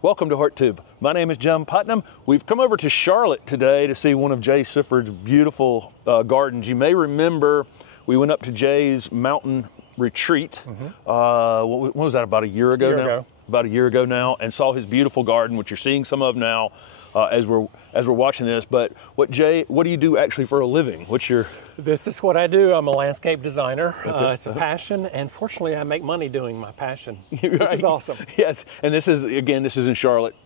Welcome to HortTube. My name is Jim Putnam. We've come over to Charlotte today to see one of Jay Sifford's beautiful gardens. You may remember we went up to Jay's mountain retreat. What was that, about a year ago now? About a year ago now, and saw his beautiful garden, which you're seeing some of now as we're watching this. But Jay, what do you do actually for a living? What's your... This is what I do. I'm a landscape designer. It's a passion, and fortunately I make money doing my passion, which is awesome. Yes, and this is in Charlotte.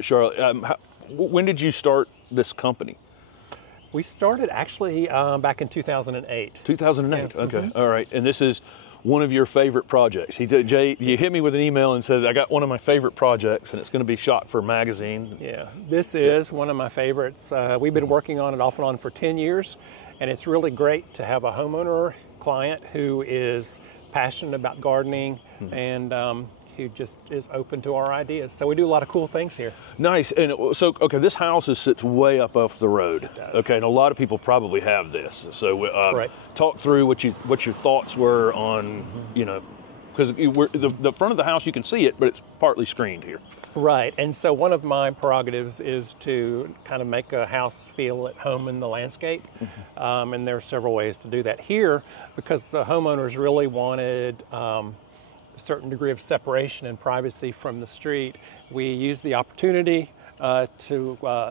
Charlotte. When did you start this company? We started actually back in 2008. 2008, okay, all right. And this is one of your favorite projects. Jay, you hit me with an email and said, I got one of my favorite projects and it's going to be shot for a magazine. Yeah, this is one of my favorites. We've been working on it off and on for 10 years, and it's really great to have a homeowner client who is passionate about gardening and who just is open to our ideas. So we do a lot of cool things here. Nice. And so, okay, this house sits way up off the road. It does. Okay, and a lot of people probably have this. So talk through what your thoughts were on, you know, because the front of the house, you can see it, but it's partly screened here. Right, and so one of my prerogatives is to kind of make a house feel at home in the landscape, and there are several ways to do that. Here, because the homeowners really wanted a certain degree of separation and privacy from the street, we used the opportunity to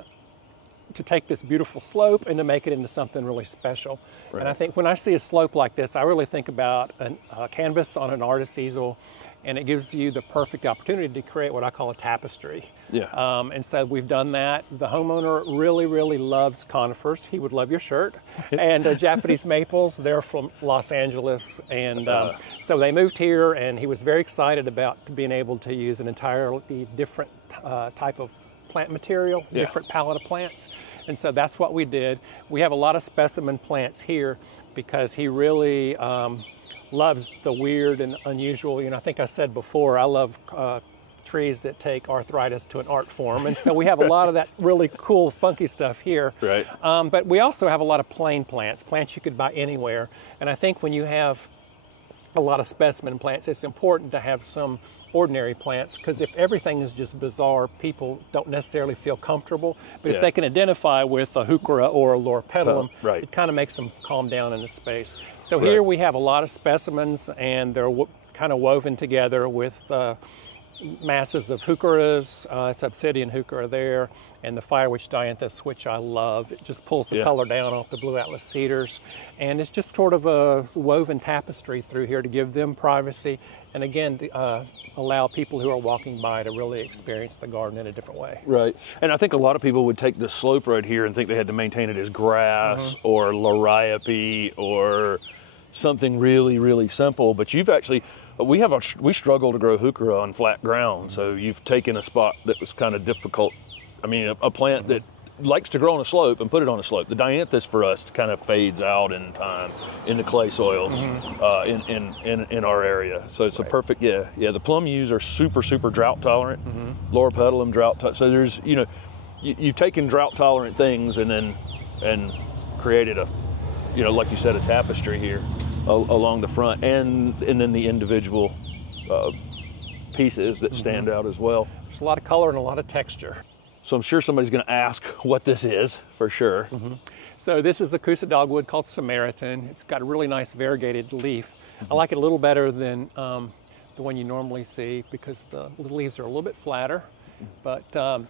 take this beautiful slope and to make it into something really special. Right. And I think when I see a slope like this, I really think about a canvas on an artist's easel, and it gives you the perfect opportunity to create what I call a tapestry. Yeah. And so we've done that. The homeowner really, really loves conifers. He would love your shirt. And Japanese maples, they're from Los Angeles. And so they moved here, and he was very excited about being able to use an entirely different type of plant material, different palette of plants. And so that's what we did. We have a lot of specimen plants here because he really loves the weird and unusual. You know, I think I said before, I love trees that take arthritis to an art form. And so we have a lot of that really cool, funky stuff here. Right. But we also have a lot of plain plants you could buy anywhere. And I think when you have a lot of specimen plants, it's important to have some ordinary plants, because if everything is just bizarre, people don't necessarily feel comfortable. But if they can identify with a heuchera or a loropetalum, it kind of makes them calm down in the space. So here we have a lot of specimens, and they're kind of woven together with masses of heucheras. It's obsidian heuchera there, and the firewitch dianthus, which I love. It just pulls the color down off the blue atlas cedars, and it's just sort of a woven tapestry through here to give them privacy, and again, allow people who are walking by to really experience the garden in a different way. Right, and I think a lot of people would take the slope right here and think they had to maintain it as grass or liriope or something really, really simple, but you've actually, we struggle to grow heuchera on flat ground, so you've taken a spot that was kind of difficult. I mean, a plant that likes to grow on a slope and put it on a slope. The dianthus for us kind of fades out in time in the clay soils in our area. So it's a perfect, the plum yews are super, super drought tolerant. Loropetalum drought tolerant. So there's, you know, you've taken drought tolerant things and created a, you know, like you said, a tapestry here along the front, and then the individual pieces that stand out as well. There's a lot of color and a lot of texture. So I'm sure somebody's going to ask what this is, for sure. So this is a Coosa dogwood called Samaritan. It's got a really nice variegated leaf. I like it a little better than the one you normally see because the leaves are a little bit flatter. But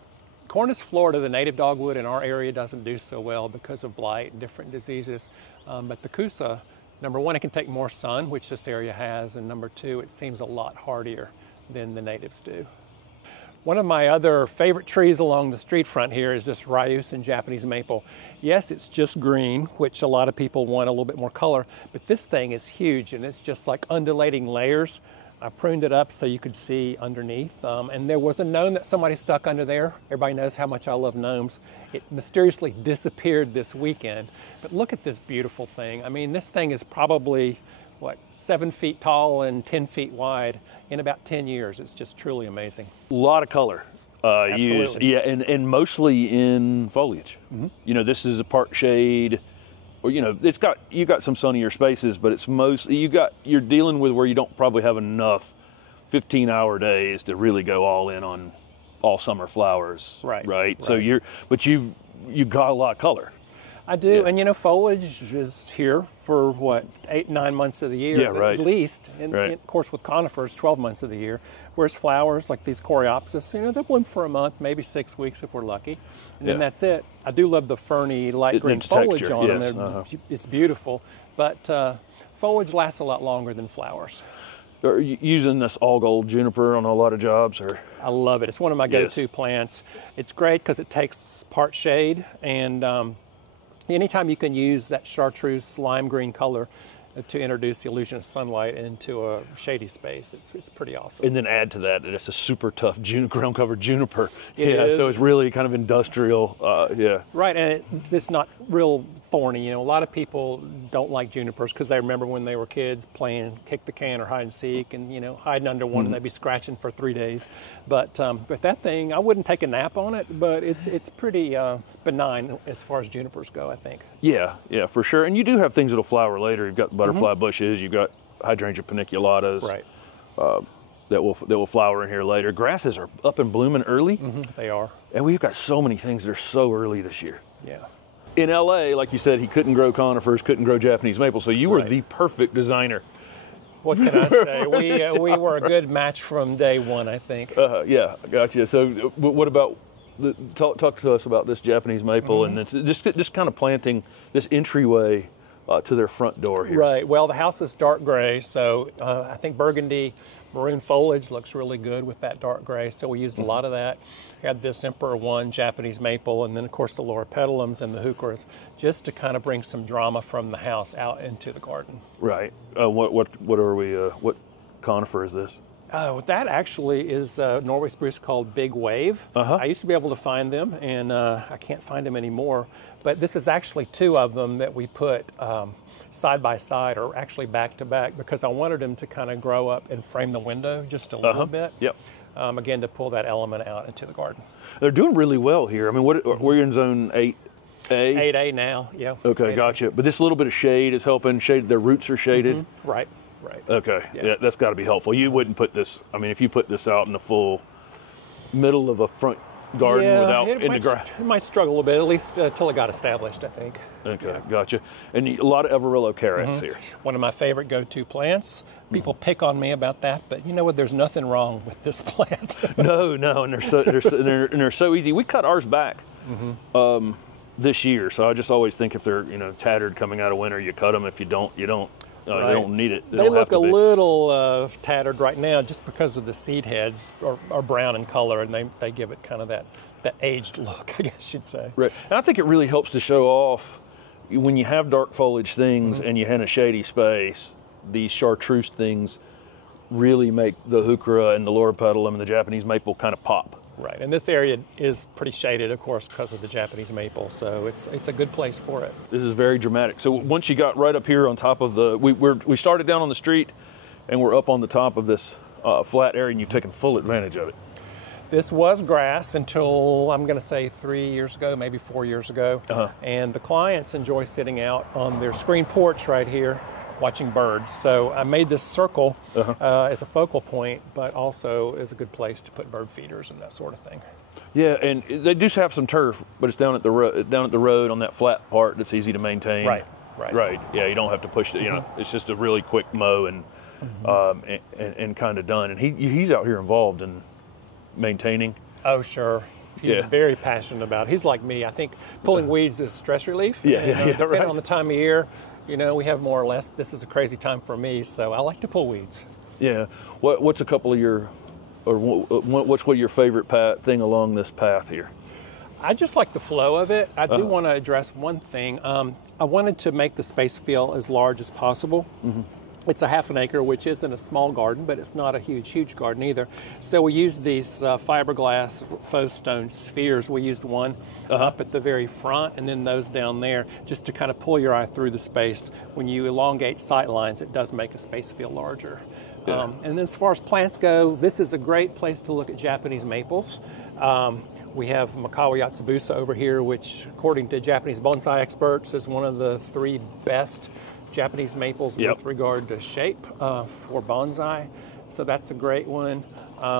Cornus florida, the native dogwood in our area, doesn't do so well because of blight and different diseases. But the Coosa, number one, it can take more sun, which this area has, and number two, it seems a lot hardier than the natives do. One of my other favorite trees along the street front here is this Ryusin Japanese maple. Yes, it's just green, which a lot of people want a little bit more color, but this thing is huge, and it's just like undulating layers. I pruned it up so you could see underneath, and there was a gnome that somebody stuck under there. Everybody knows how much I love gnomes. It mysteriously disappeared this weekend, but look at this beautiful thing. I mean, this thing is probably, what, 7 feet tall and 10 feet wide. In about 10 years, it's just truly amazing. A lot of color used, and mostly in foliage. You know, this is a part shade, or you know, you got some sunnier spaces, but it's mostly you're dealing with where you don't probably have enough 15-hour days to really go all in on all summer flowers. Right. Right. So you've got a lot of color. I do, and you know, foliage is here for what, 8-9 months of the year, right. at least. And of course, with conifers, 12 months of the year. Whereas flowers like these coreopsis, you know, they'll bloom for a month, maybe 6 weeks if we're lucky, and then that's it. I do love the ferny light green foliage texture, on yes, them. It's beautiful, but foliage lasts a lot longer than flowers. Are you using this all gold juniper on a lot of jobs, or? I love it. It's one of my go-to plants. It's great because it takes part shade, and anytime you can use that chartreuse lime green color to introduce the illusion of sunlight into a shady space, it's pretty awesome. And then add to that, it's a super tough ground cover juniper. It is. So it's really kind of industrial. Right, and it's not real thorny. You know, a lot of people don't like junipers because they remember when they were kids playing kick the can or hide and seek, and you know, hiding under one and they'd be scratching for 3 days. But that thing, I wouldn't take a nap on it, but it's pretty benign as far as junipers go, I think. Yeah, for sure. And you do have things that'll flower later. You've got butterfly bushes. You've got hydrangea paniculatas. Right. That will flower in here later. Grasses are up and blooming early. They are. And we've got so many things that are so early this year. Yeah. In LA, like you said, he couldn't grow conifers, couldn't grow Japanese maple, so you were the perfect designer. What can I say? We were a good match from day one, I think. Yeah, gotcha. So what about, talk to us about this Japanese maple and just kind of planting this entryway to their front door here. Right, well, the house is dark gray, so I think burgundy maroon foliage looks really good with that dark gray, so we used a lot of that. We had this Emperor 1 Japanese maple, and then of course the loropetalums and the heucheras, just to kind of bring some drama from the house out into the garden. Right. What are we? What conifer is this? That actually is Norway spruce called Big Wave. I used to be able to find them, and I can't find them anymore. But this is actually 2 of them that we put side by side, or actually back to back, because I wanted them to kind of grow up and frame the window just a little bit. Yep. Again, to pull that element out into the garden. They're doing really well here. I mean, we're in zone 8A? 8A now, yeah. Okay, 8A. Gotcha. But this little bit of shade is helping. Their roots are shaded. Right. Okay, yeah, that's got to be helpful. You wouldn't put this, I mean, if you put this out in the full middle of a front garden without in the grass. It might struggle a little bit, at least until it got established, I think. Okay, gotcha. And a lot of Everillo carrots here. One of my favorite go-to plants. People pick on me about that, but you know what? There's nothing wrong with this plant. No, and they're so easy. We cut ours back this year, so I just always think if they're tattered coming out of winter, you cut them. If you don't, you don't. Right. They don't need it. They look a little tattered right now just because of the seed heads are brown in color, and they give it kind of that aged look, I guess you'd say. Right. And I think it really helps to show off when you have dark foliage things and you have a shady space, these chartreuse things really make the heuchera and the loropetalum and the Japanese maple kind of pop. Right, and this area is pretty shaded, of course, because of the Japanese maple, so it's a good place for it. This is very dramatic. So once you got right up here on top of we started down on the street, and we're up on the top of this flat area, and you've taken full advantage of it. This was grass until, I'm going to say 3 years ago, maybe 4 years ago, and the clients enjoy sitting out on their screen porch right here, watching birds. So I made this circle as a focal point, but also as a good place to put bird feeders and that sort of thing. Yeah, and they do have some turf, but it's down at the road on that flat part that's easy to maintain. Right. Yeah, you don't have to push it. It's just a really quick mow and kind of done. And he's out here involved in maintaining. Oh, sure. He's very passionate about it. He's like me. I think pulling weeds is stress relief. Depending on the time of year. We have more or less, this is a crazy time for me, so I like to pull weeds. Yeah. What's a couple of what's your favorite thing along this path here? I just like the flow of it. I do want to address one thing. I wanted to make the space feel as large as possible. It's a half an acre, which isn't a small garden, but it's not a huge garden either. So we used these fiberglass faux stone spheres. We used one up at the very front and then those down there just to kind of pull your eye through the space. When you elongate sight lines, it does make a space feel larger. Yeah. And as far as plants go, this is a great place to look at Japanese maples. We have Makawa Yatsubusa over here, which according to Japanese bonsai experts is one of the 3 best Japanese maples with regard to shape for bonsai. So that's a great one.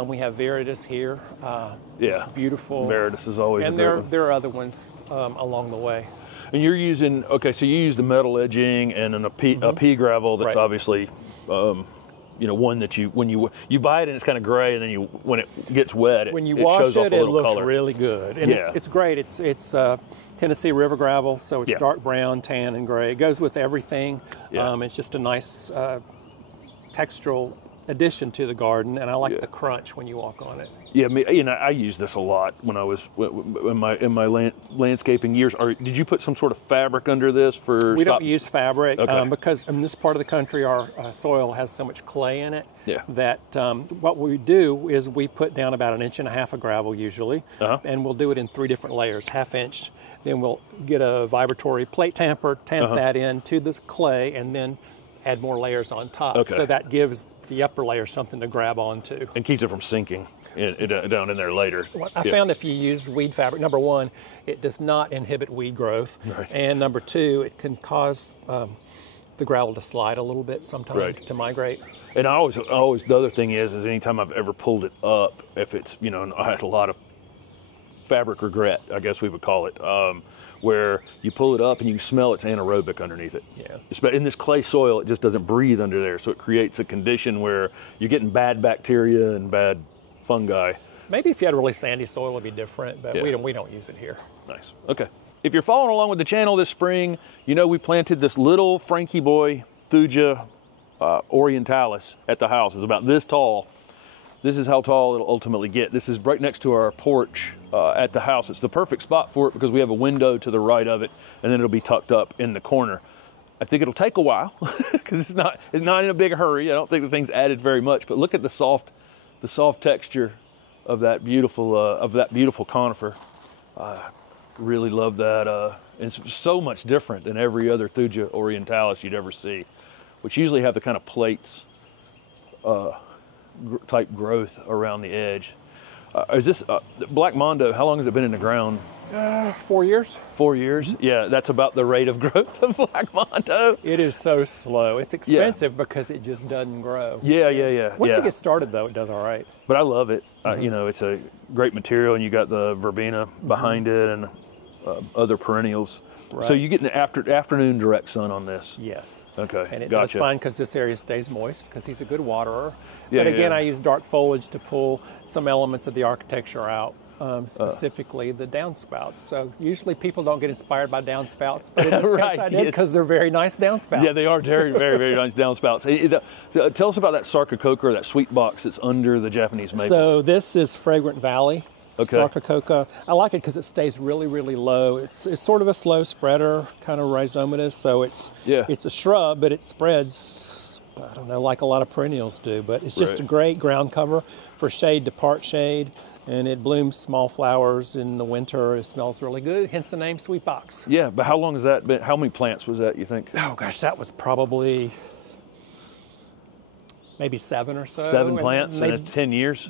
We have Veritas here. Yeah, it's beautiful. Veritas is always and a great one. there are other ones along the way. And you're using, okay, so you use the metal edging and a pea gravel that's obviously, you know, one that when you buy it and it's kind of gray, and then when it gets wet, when you it wash shows off it, a it little looks color. really good. And it's great. It's Tennessee river gravel, so it's dark brown, tan, and gray. It goes with everything. Yeah. It's just a nice textural addition to the garden, and I like the crunch when you walk on it. Yeah, you know, I used this a lot when I was in my landscaping years. Did you put some sort of fabric under this for? We don't use fabric because in this part of the country, our soil has so much clay in it that what we do is we put down about 1.5 inches of gravel usually, and we'll do it in 3 different layers, 1/2 inch. Then we'll get a vibratory plate tamper, tamp that into the clay, and then add more layers on top. So that gives the upper layer something to grab onto. And keeps it from sinking down in there later. Well, I found if you use weed fabric, number one, it does not inhibit weed growth. And number two, it can cause the gravel to slide a little bit sometimes to migrate. And I always, the other thing is anytime I've ever pulled it up, if it's, you know, and I had a lot of fabric regret, I guess we would call it, where you pull it up and you can smell it's anaerobic underneath it. In this clay soil, it just doesn't breathe under there, so it creates a condition where you're getting bad bacteria and bad fungi. Maybe if you had really sandy soil, it'd be different, but we don't use it here. Nice. Okay. If you're following along with the channel this spring, you know we planted this little Frankie boy Thuja orientalis at the house. It's about this tall. This is how tall it'll ultimately get. This is right next to our porch at the house. It's the perfect spot for it because we have a window to the right of it, and then it'll be tucked up in the corner. I think it'll take a while because it's not in a big hurry. I don't think the thing's added very much, but look at the soft texture of that beautiful conifer. Really love that. It's so much different than every other Thuja orientalis you'd ever see, which usually have the kind of plates type growth around the edge. Is this Black Mondo? How long has it been in the ground? 4 years. 4 years? Yeah, that's about the rate of growth of Black Mondo. It is so slow. It's expensive because it just doesn't grow. Yeah. Once it gets started, though, it does all right. But I love it. You know, it's a great material, and you got the verbena behind it and other perennials. So you get an afternoon direct sun on this? Yes. Okay, and it does fine because this area stays moist because he's a good waterer. But again, I use dark foliage to pull some elements of the architecture out, specifically the downspouts. So usually people don't get inspired by downspouts, but in this case I did because they're very nice downspouts. Yeah, they are very, very, very nice downspouts. Tell us about that Sarcococa, or that sweet box that's under the Japanese maple. So this is Fragrant Valley. Sarcococa. I like it because it stays really, really low. It's sort of a slow spreader, kind of rhizomatous. So it's a shrub, but it spreads, I don't know, like a lot of perennials do. But it's just a great ground cover for shade to part shade. And it blooms small flowers in the winter. It smells really good, hence the name Sweet Box. Yeah, but how long has that been? How many plants was that, you think? Oh, gosh, that was probably maybe 7 or so. 7 plants in 10 years?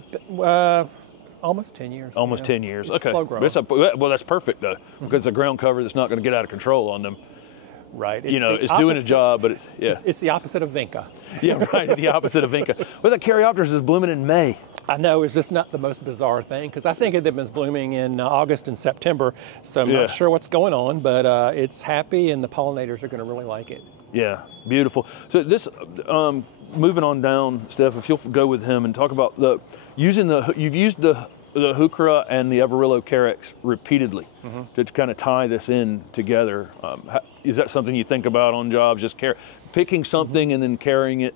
Almost 10 years. Almost 10 years. It's slow growing. Well, that's perfect, though, because it's a ground cover that's not going to get out of control on them. Right. It's doing a job, but it's the opposite of Vinca. Yeah, right, the opposite of Vinca. Well, that Caryopteris is blooming in May. I know, is this not the most bizarre thing? Because I think it had been blooming in August and September, so I'm not sure what's going on, but it's happy, and the pollinators are going to really like it. Yeah, beautiful. So this, moving on down, Steph, if you'll go with him and talk about you've used the heuchera and the Everillo carex repeatedly to kind of tie this in together. Is that something you think about on jobs, just picking something and then carrying it?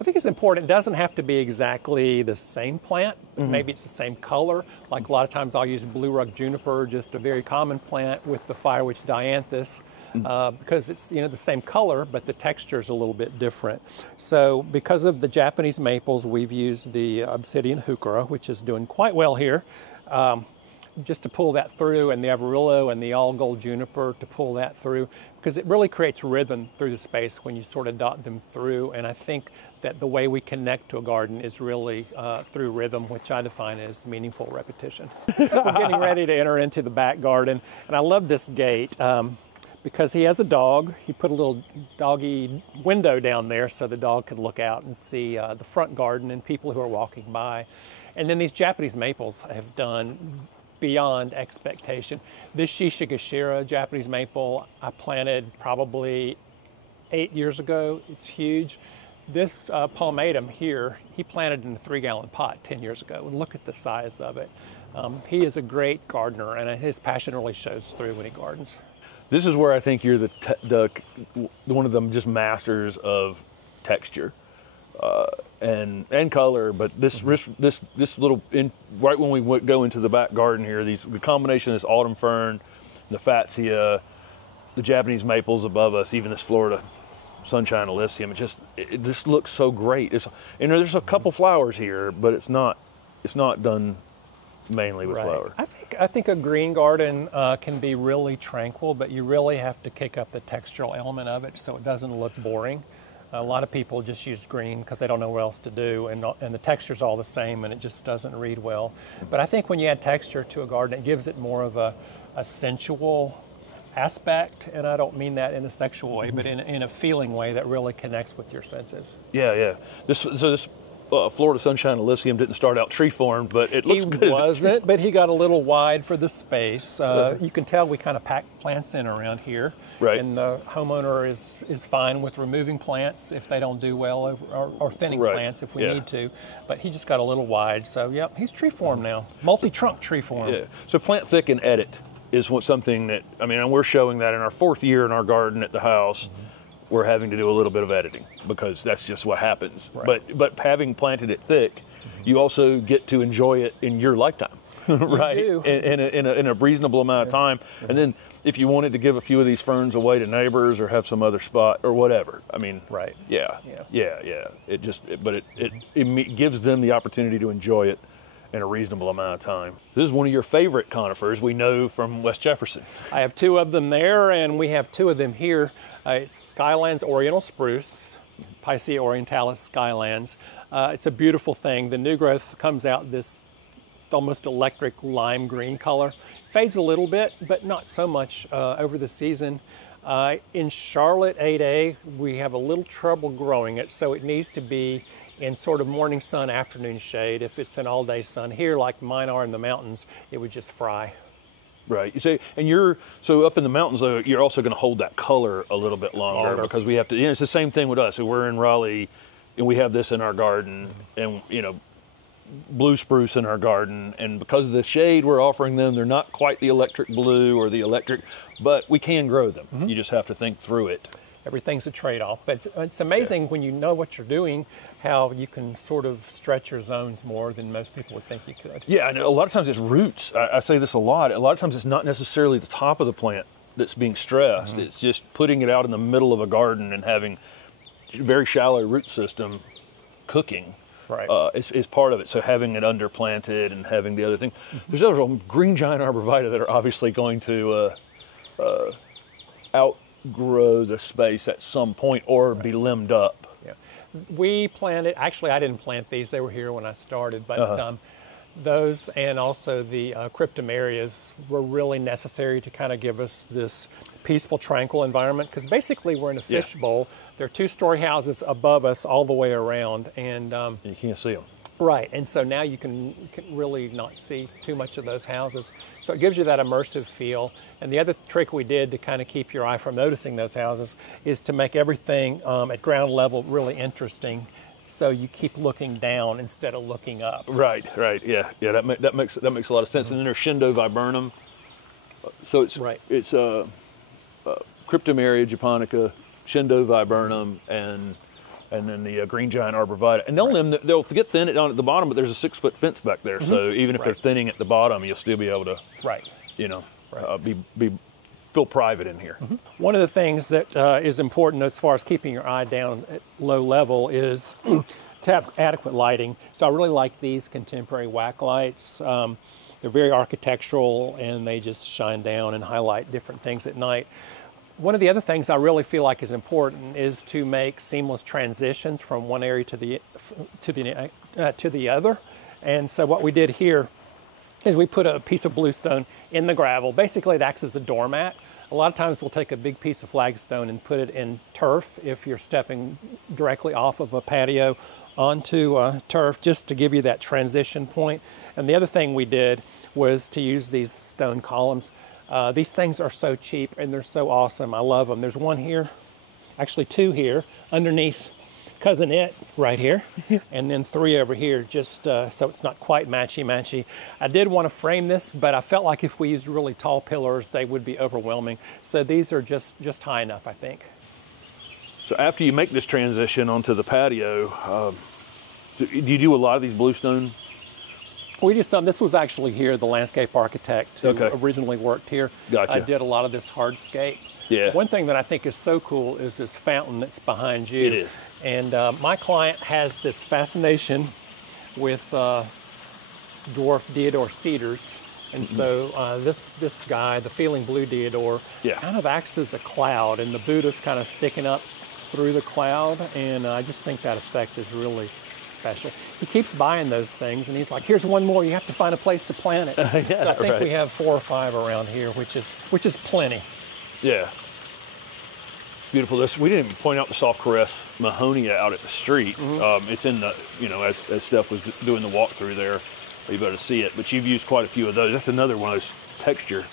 I think it's important. It doesn't have to be exactly the same plant. Maybe it's the same color. Like a lot of times I'll use blue rug juniper, just a very common plant, with the firewitch dianthus. Because it's the same color, but the texture is a little bit different. So because of the Japanese maples, we've used the obsidian heuchera, which is doing quite well here, just to pull that through, and the Everillo and the all gold juniper to pull that through, because it really creates rhythm through the space when you sort of dot them through. And I think that the way we connect to a garden is really through rhythm, which I define as meaningful repetition. We're getting ready to enter into the back garden, and I love this gate. Because he has a dog, he put a little doggy window down there so the dog could look out and see the front garden and people who are walking by. And then these Japanese maples have done beyond expectation. This Shishigashira Japanese maple I planted probably 8 years ago. It's huge. This palmatum here, he planted in a 3-gallon pot 10 years ago. And look at the size of it. He is a great gardener, and his passion really shows through when he gardens. This is where I think you're one of them just masters of texture and color. But this little right when we go into the back garden here, the combination of this autumn fern, the fatsia, the Japanese maples above us, even this Florida sunshine alyssium, it just looks so great. There's a couple flowers here, but it's not done mainly with flowers. I think a green garden can be really tranquil, but you really have to kick up the textural element of it so it doesn't look boring. A lot of people just use green because they don't know what else to do, and the texture's all the same, and it just doesn't read well. But I think when you add texture to a garden, it gives it more of a sensual aspect, and I don't mean that in a sexual way, but in a feeling way that really connects with your senses. Yeah. This Florida sunshine alyssium didn't start out tree formed, but it looks good. He wasn't, but he got a little wide for the space. You can tell we kind of pack plants in around here, right? And the homeowner is fine with removing plants if they don't do well, or thinning plants if we need to. But he just got a little wide, so yep, he's tree formed now, multi-trunk tree form. Yeah. So plant thick and edit is something that, and we're showing that in our 4th year in our garden at the house. We're having to do a little bit of editing because that's just what happens. Right. But having planted it thick, you also get to enjoy it in your lifetime, right? You do. In a reasonable amount of time. And then if you wanted to give a few of these ferns away to neighbors or have some other spot or whatever, right. Yeah. It gives them the opportunity to enjoy it in a reasonable amount of time. This is one of your favorite conifers we know from West Jefferson. I have 2 of them there, and we have 2 of them here. It's Skylands Oriental Spruce, Picea orientalis Skylands. It's a beautiful thing. The new growth comes out this almost electric lime green color. Fades a little bit, but not so much over the season. In Charlotte 8A, we have a little trouble growing it, so it needs to be in sort of morning sun, afternoon shade. If it's an all-day sun here, like mine are in the mountains, it would just fry. Right. You say, and so up in the mountains though, you're also going to hold that color a little bit longer because we have to. It's the same thing with us. So we're in Raleigh, and we have this in our garden, and blue spruce in our garden, and because of the shade we're offering them, they're not quite the electric blue or the electric, but we can grow them. You just have to think through it. Everything's a trade-off, but it's amazing when you know what you're doing, how you can sort of stretch your zones more than most people would think you could. Yeah, and a lot of times it's roots. I say this a lot. A lot of times it's not necessarily the top of the plant that's being stressed. It's just putting it out in the middle of a garden and having very shallow root system cooking. Right. Is part of it. So having it underplanted and having the other thing. There's other green giant arborvitae that are obviously going to outgrow the space at some point or be limbed up. Yeah. We planted, actually I didn't plant these, they were here when I started, but those and also the cryptomerias were really necessary to kind of give us this peaceful, tranquil environment, because basically we're in a fishbowl. There are 2-story houses above us all the way around, and you can't see them. Right, and so now you can really not see too much of those houses. So it gives you that immersive feel. And the other trick we did to kind of keep your eye from noticing those houses is to make everything at ground level really interesting, so you keep looking down instead of looking up. Right, yeah. That makes a lot of sense. And then there's Shindo viburnum. So it's Cryptomeria japonica, Shindo viburnum, and then the green giant arborvitae. And they'll get thin down at the bottom, but there's a 6-foot fence back there. So even if they're thinning at the bottom, you'll still be able to, feel private in here. One of the things that is important as far as keeping your eye down at low level is to have adequate lighting. So I really like these contemporary whack lights. They're very architectural, and they just shine down and highlight different things at night. One of the other things I really feel like is important is to make seamless transitions from one area to the other. And so what we did here is we put a piece of bluestone in the gravel. Basically, it acts as a doormat. A lot of times we'll take a big piece of flagstone and put it in turf if you're stepping directly off of a patio, onto turf just to give you that transition point. And the other thing we did was to use these stone columns. These things are so cheap and they're so awesome. I love them. There's one here, actually two here, underneath Cousin It right here, and then three over here, just so it's not quite matchy-matchy. I did want to frame this, but I felt like if we used really tall pillars, they would be overwhelming. So these are just high enough, I think. So after you make this transition onto the patio, do you do a lot of these bluestone? We do some. This was actually here, the landscape architect who originally worked here. Gotcha. I did a lot of this hardscape. Yeah. One thing that I think is so cool is this fountain that's behind you. It is. And my client has this fascination with dwarf deodar cedars. And so this guy, the Feeling Blue deodar, kind of acts as a cloud, and the Buddha's kind of sticking up through the cloud. And I just think that effect is really special. He keeps buying those things, and he's like, "Here's one more. You have to find a place to plant it." So I think we have 4 or 5 around here, which is plenty. Yeah. Beautiful. We didn't even point out the soft caress Mahonia out at the street. It's in the, as Steph was doing the walkthrough there, you better see it. But you've used quite a few of those. That's another one of those texture.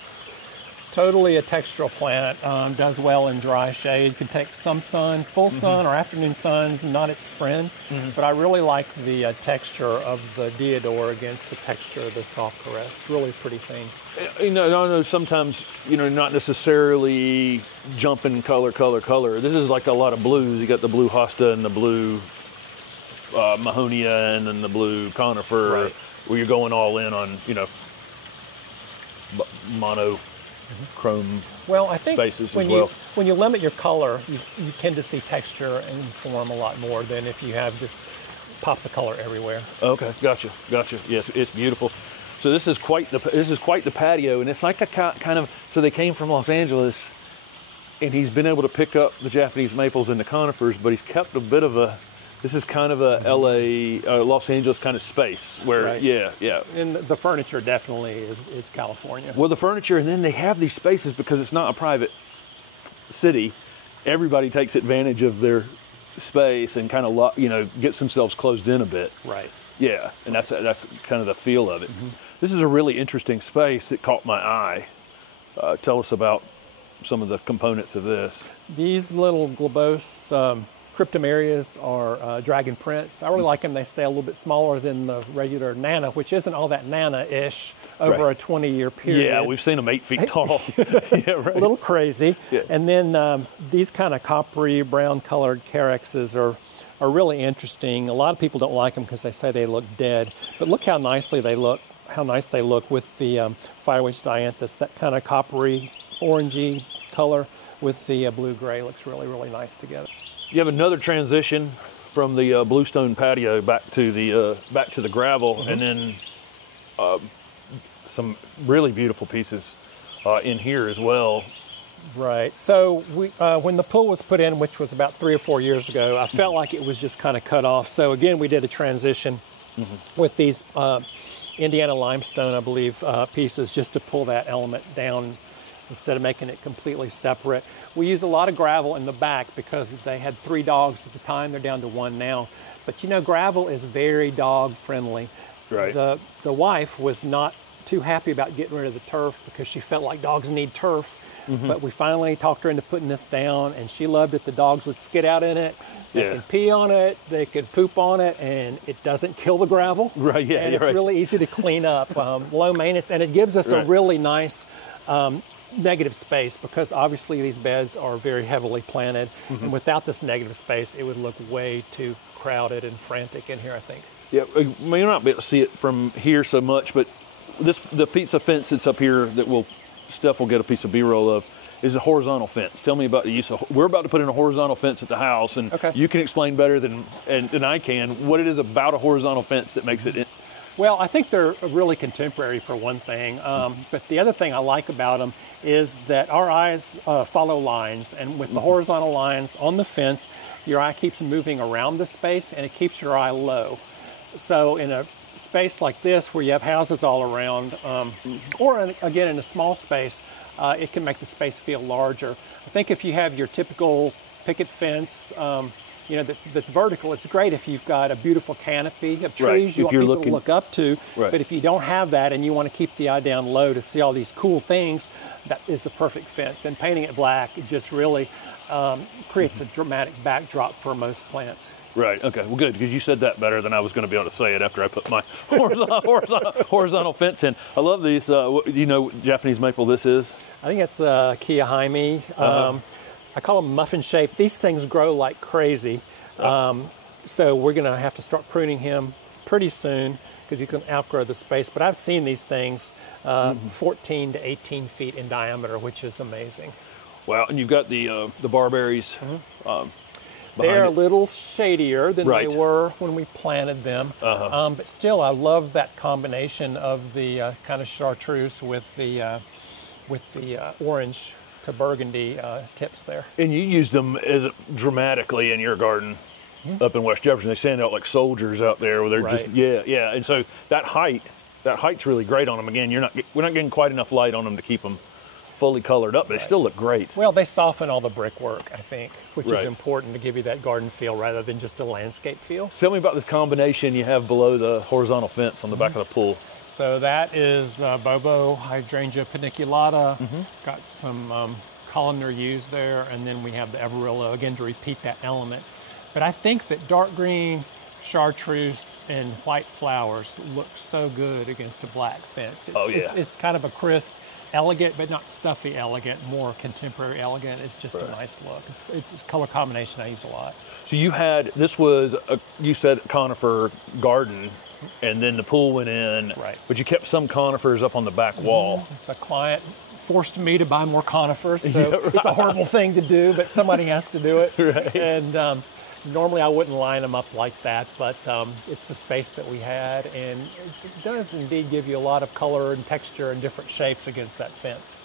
Totally a textural plant. Does well in dry shade. Can take some sun, full sun or afternoon sun's not its friend. But I really like the texture of the deodar against the texture of the soft caress. Really pretty thing. I know sometimes, not necessarily jumping color. This is like a lot of blues. You got the blue hosta and the blue Mahonia and then the blue conifer, where you're going all in on, monochrome spaces as well. When you limit your color, you tend to see texture and form a lot more than if you have just pops of color everywhere. Okay, gotcha. Yes, it's beautiful. So this is quite the patio, and it's like a kind of, so they came from Los Angeles, and he's been able to pick up the Japanese maples and the conifers, but he's kept a bit of this is kind of a Los Angeles kind of space where, yeah. And the furniture definitely is California. Well, the furniture, and then they have these spaces because it's not a private city. Everybody takes advantage of their space and kind of, gets themselves closed in a bit. Right. Yeah, and that's kind of the feel of it. This is a really interesting space that caught my eye. Tell us about some of the components of this. These little globose cryptomerias are dragon prints. I really like them. They stay a little bit smaller than the regular Nana, which isn't all that Nana-ish over a 20-year period. Yeah, we've seen them 8 feet tall. Yeah, right. A little crazy. Yeah. And then these kind of coppery brown-colored carexes are really interesting. A lot of people don't like them because they say they look dead, but look how nicely they look. How nice they look with the firewitch dianthus. That kind of coppery, orangey color with the blue-gray looks really, really nice together. You have another transition from the bluestone patio back to the gravel, and then some really beautiful pieces in here as well. Right. So when the pool was put in, which was about 3 or 4 years ago, I felt like it was just kind of cut off. So again, we did a transition with these Indiana limestone, I believe, pieces just to pull that element down instead of making it completely separate. We use a lot of gravel in the back because they had 3 dogs at the time. They're down to 1 now. But gravel is very dog friendly. Right. The wife was not too happy about getting rid of the turf because she felt like dogs need turf. But we finally talked her into putting this down, and she loved it. The dogs would skid out in it. They can pee on it, they could poop on it, and it doesn't kill the gravel. Right, yeah, and it's really easy to clean up, low maintenance, and it gives us a really nice negative space because obviously these beds are very heavily planted, and without this negative space, it would look way too crowded and frantic in here, I think. Yeah, you may not be able to see it from here so much, but the pizza fence that's up here that Steph will get a piece of B-roll of is a horizontal fence. Tell me about the use of, we're about to put in a horizontal fence at the house, and you can explain better than I can what it is about a horizontal fence that makes it. Well, I think they're really contemporary for one thing, but the other thing I like about them is that our eyes follow lines, and with the horizontal lines on the fence, your eye keeps moving around the space and it keeps your eye low. So in a space like this where you have houses all around, or again in a small space, it can make the space feel larger. I think if you have your typical picket fence, you know, that's vertical. It's great if you've got a beautiful canopy of trees Right. you If want you're people looking- to look up to. Right. But if you don't have that and you want to keep the eye down low to see all these cool things, that is the perfect fence. And painting it black, it just really creates a dramatic backdrop for most plants. Right. Okay. Well, good, because you said that better than I was going to be able to say it after I put my horizontal fence in. I love these. Do you know what Japanese maple this is? I think it's Kiyohime. I call them muffin shaped. These things grow like crazy. So we're going to have to start pruning him pretty soon because he's going to outgrow the space. But I've seen these things 14 to 18 feet in diameter, which is amazing. Wow. And you've got the barberries. They're a little shadier than Right. they were when we planted them. But still, I love that combination of the kind of chartreuse with the orange to burgundy tips there. And you used them as dramatically in your garden up in West Jefferson. They stand out like soldiers out there where they're Right. just, yeah. And so that height's really great on them. Again, we're not getting quite enough light on them to keep them fully colored up, but they still look great. Well, they soften all the brickwork, I think, which Right. is important to give you that garden feel rather than just a landscape feel. Tell me about this combination you have below the horizontal fence on the back of the pool. So that is Bobo Hydrangea paniculata. Got some columnar yews there, and then we have the Everilla, again, to repeat that element. But I think that dark green chartreuse and white flowers look so good against a black fence. It's kind of a crisp, elegant, but not stuffy elegant, more contemporary elegant. It's just a nice look. It's a color combination I use a lot. So you said conifer garden, and then the pool went in, Right. but you kept some conifers up on the back wall. The client forced me to buy more conifers, so it's a horrible thing to do, but somebody has to do it. Right. And normally I wouldn't line them up like that, but it's the space that we had, and it does indeed give you a lot of color and texture and different shapes against that fence.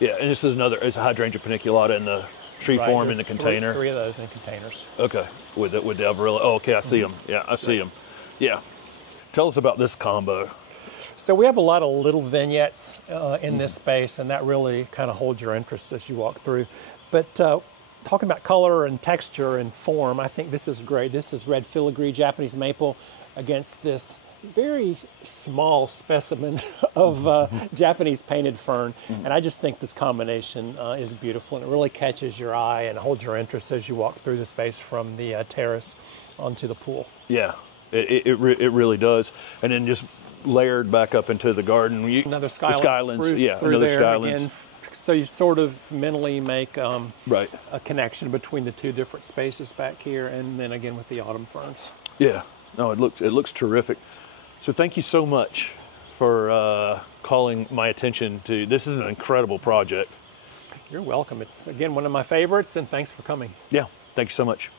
Yeah, and this is it's a hydrangea paniculata in the tree form in the container. Three of those in containers. Okay, with the Everilla. Oh, okay, I see them. Yeah, I see them. Yeah. Tell us about this combo. So we have a lot of little vignettes in this space, and that really kind of holds your interest as you walk through. But talking about color and texture and form, I think this is great. This is red filigree Japanese maple against this very small specimen of Japanese painted fern. And I just think this combination is beautiful, and it really catches your eye and holds your interest as you walk through the space from the terrace onto the pool. Yeah, it really does. And then just layered back up into the garden. Another skylands, spruce yeah, through another there skylands. again. So you sort of mentally make Right. a connection between the two different spaces back here, and then again with the autumn ferns. Yeah. No, it looks terrific. So thank you so much for calling my attention to this. Is an incredible project. You're welcome. It's again one of my favorites, and thanks for coming. Yeah. Thank you so much.